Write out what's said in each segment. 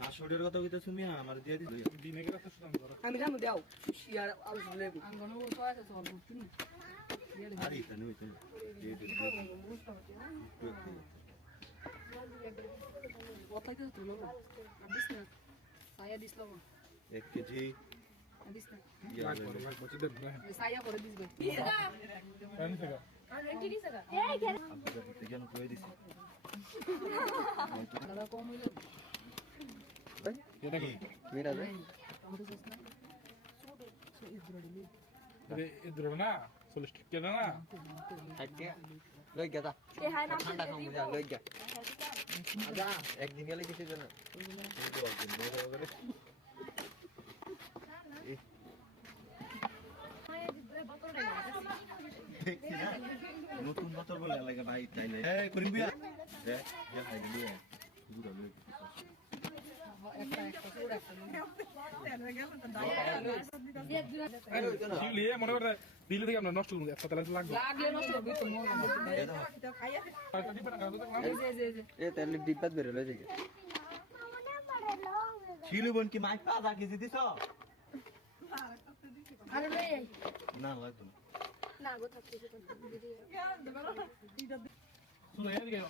গো হাসুডের কথা কইতে তুমি আমার দিয়ে দিল দিনে গেলে শুধু আমি ধরো আমি জানো দাও। শিয়ার আলু লেবু আঙ্গনো তো আছে সব বুঝছিনি আরে তানে হইতে দিয়ে দিল কথাই তো তুলো আদিস না। সায়া দিস কেজি। না। সায়া করে দিস কম হইল। দে না হাইটে লই গেদা ঠান্ডা খাম বুঝা লই আজা একদিন গেলে কিছু নতুন বোতল বলে লাগে ভাই তাইলে করিম বিয়া মনে করে দিলে থেকে আমরা নষ্ট করব একসাথে লাগবে লাগলে নষ্ট হবে তো মনে দে দাও পাঁচটা দিবে না কারণ তো এই যে এই যে এ তাহলে ডিব্বাত বের লই যাবে ছিলু বোন কি মাইক পা দা কেজি দিছ আরে লই না লাগতো না শুনো এদিকে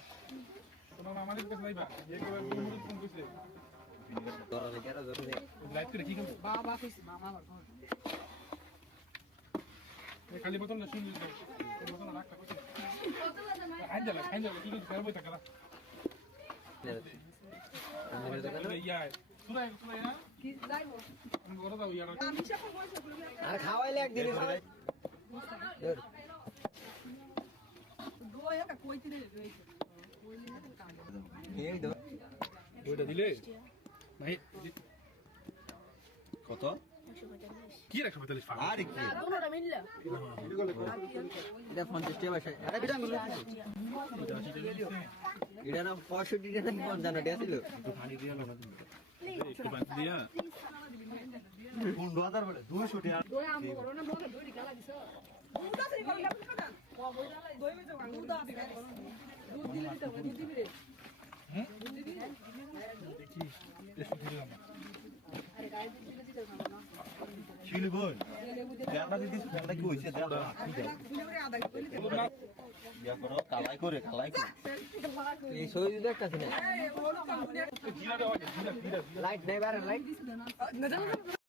তোমার আমাদের কাছে যাইবা যে কেউ ফোন করছে খালি বোতল না শুনলি বোতল করছে খাই যাবে খাই যাবে করছে করব টাকা আর খাওয়াইলে একদিন দিলে নাই কত? কি রাখছো পঁয়তাল্লিশ আরে কি? এটা পঞ্চাশ টাকা পয়সা বিটাংগুলো এটা না পঁয়ষট্টি টাকা না পঞ্চান্ন টাকা ছিল। পনেরো হাজার বলে দেখি ছিলু বোন দেড়টা দিদি দেড়টা কি হয়েছে? দেড়টা ইয়া করো কালাই করে কালাই করে। এই সই দিতে একটা লাইট নেই বারে লাইট